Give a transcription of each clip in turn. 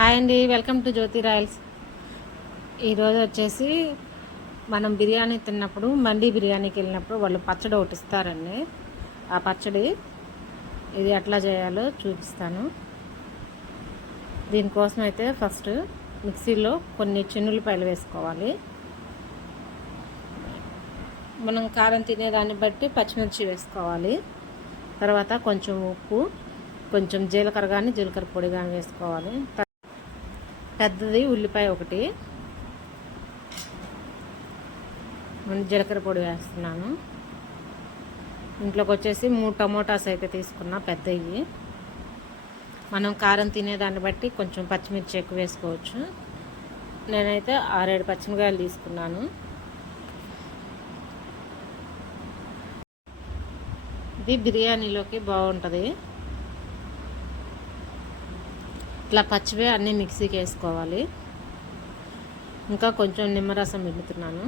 Hi అండి, welcome to Jyothi Royals. ఈరోజు వచ్చేసి మనం బిర్యానీ తిన్నప్పుడు, మండీ బిర్యానీకి వెళ్ళినప్పుడు వాళ్ళు పచ్చడి ఒకటి ఇస్తారండి. ఆ పచ్చడి ఇది ఎట్లా చేయాలో చూపిస్తాను. దీనికోసం అయితే ఫస్ట్ మిక్సీలో కొన్ని చిన్నులపాయలు వేసుకోవాలి. మనం కారం తినేదాన్ని బట్టి పచ్చిమిర్చి వేసుకోవాలి. తర్వాత కొంచెం ఉప్పు, కొంచెం జీలకర్ర కానీ జీలకర్ర పొడి కానీ వేసుకోవాలి. పెద్దది ఉల్లిపాయ ఒకటి, జీలకర్ర పొడి వేస్తున్నాను. ఇంట్లోకి వచ్చేసి 3 టమోటాస్ అయితే తీసుకున్నా పెద్దవి. మనం కారం తినేదాన్ని బట్టి కొంచెం పచ్చిమిర్చి ఎక్కువ వేసుకోవచ్చు. నేనైతే 6-7 పచ్చిమిరకాయలు తీసుకున్నాను. ఇది బిర్యానీలోకి బాగుంటుంది. ఇట్లా పచ్చివే అన్నీ మిక్సీకి వేసుకోవాలి. ఇంకా కొంచెం నిమ్మరసం పిండుతున్నాను.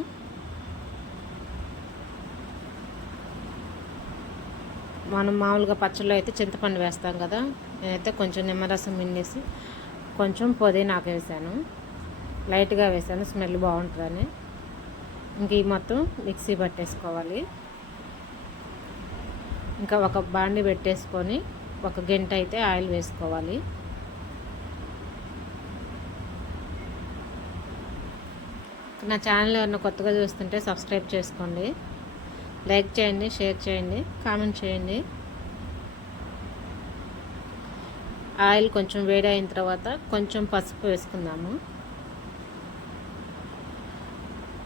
మనం మామూలుగా పచ్చళ్ళు అయితే చింతపండు వేస్తాం కదా, నేనైతే కొంచెం నిమ్మరసం పిండేసి కొంచెం పుదీనాకు వేసాను. లైట్గా వేసాను, స్మెల్ బాగుంటుందని. ఇంక ఈ మొత్తం మిక్సీ పట్టేసుకోవాలి. ఇంకా ఒక బాండి పెట్టేసుకొని 1 గంట అయితే ఆయిల్ వేసుకోవాలి. నా ఛానల్ ఎవరైనా కొత్తగా చూస్తుంటే సబ్స్క్రైబ్ చేసుకోండి, లైక్ చేయండి, షేర్ చేయండి, కామెంట్ చేయండి. ఆయిల్ కొంచెం వేడి అయిన తర్వాత కొంచెం పసుపు వేసుకుందాము.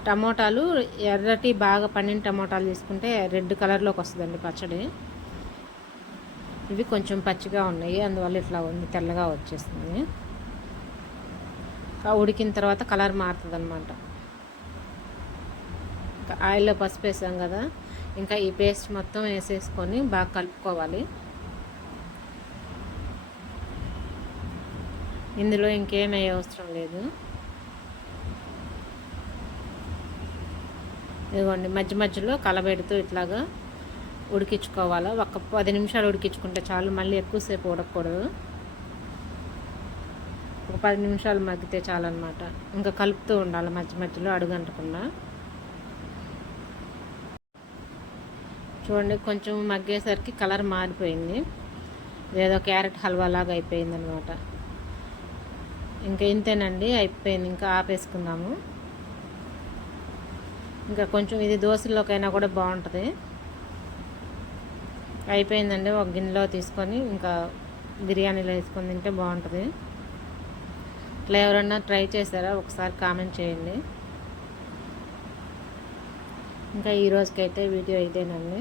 టమోటాలు ఎర్రటి బాగా పండిన టమోటాలు తీసుకుంటే రెడ్ కలర్లోకి వస్తుందండి పచ్చడి. ఇవి కొంచెం పచ్చిగా ఉన్నాయి, అందువల్ల ఇట్లా ఉంది, తెల్లగా వచ్చేస్తుంది. ఉడికిన తర్వాత కలర్ మారుతుంది అన్నమాట. ఆయిల్లో పసుపు వేసాం కదా, ఇంకా ఈ పేస్ట్ మొత్తం వేసేసుకొని బాగా కలుపుకోవాలి. ఇందులో ఇంకేమీ అవసరం లేదు. ఇదిగోండి, మధ్య మధ్యలో కలబెడుతూ ఇట్లాగా ఉడికించుకోవాలి. ఒక 10 నిమిషాలు ఉడికించుకుంటే చాలు, మళ్ళీ ఎక్కువసేపు ఉడకకూడదు. ఒక 10 నిమిషాలు మగ్గితే చాలన్నమాట. ఇంకా కలుపుతూ ఉండాలి మధ్య మధ్యలో, అడుగంటకుండా. చూడండి, కొంచెం మగ్గేసరికి కలర్ మారిపోయింది, ఏదో క్యారెట్ హల్వా లాగా అయిపోయింది అనమాట. ఇంకా ఇంతేనండి, అయిపోయింది. ఇంకా ఆపేసుకుందాము. ఇంకా కొంచెం ఇది దోశల్లోకైనా కూడా బాగుంటుంది. అయిపోయిందండి. ఒక గిన్నెలో తీసుకొని ఇంకా బిర్యానీలో వేసుకొని తింటే బాగుంటుంది. ఇట్లా ఎవరన్నా ట్రై చేశారా ఒకసారి కామెంట్ చేయండి. ఇంకా ఈ రోజుకైతే వీడియో ఇదేనండి.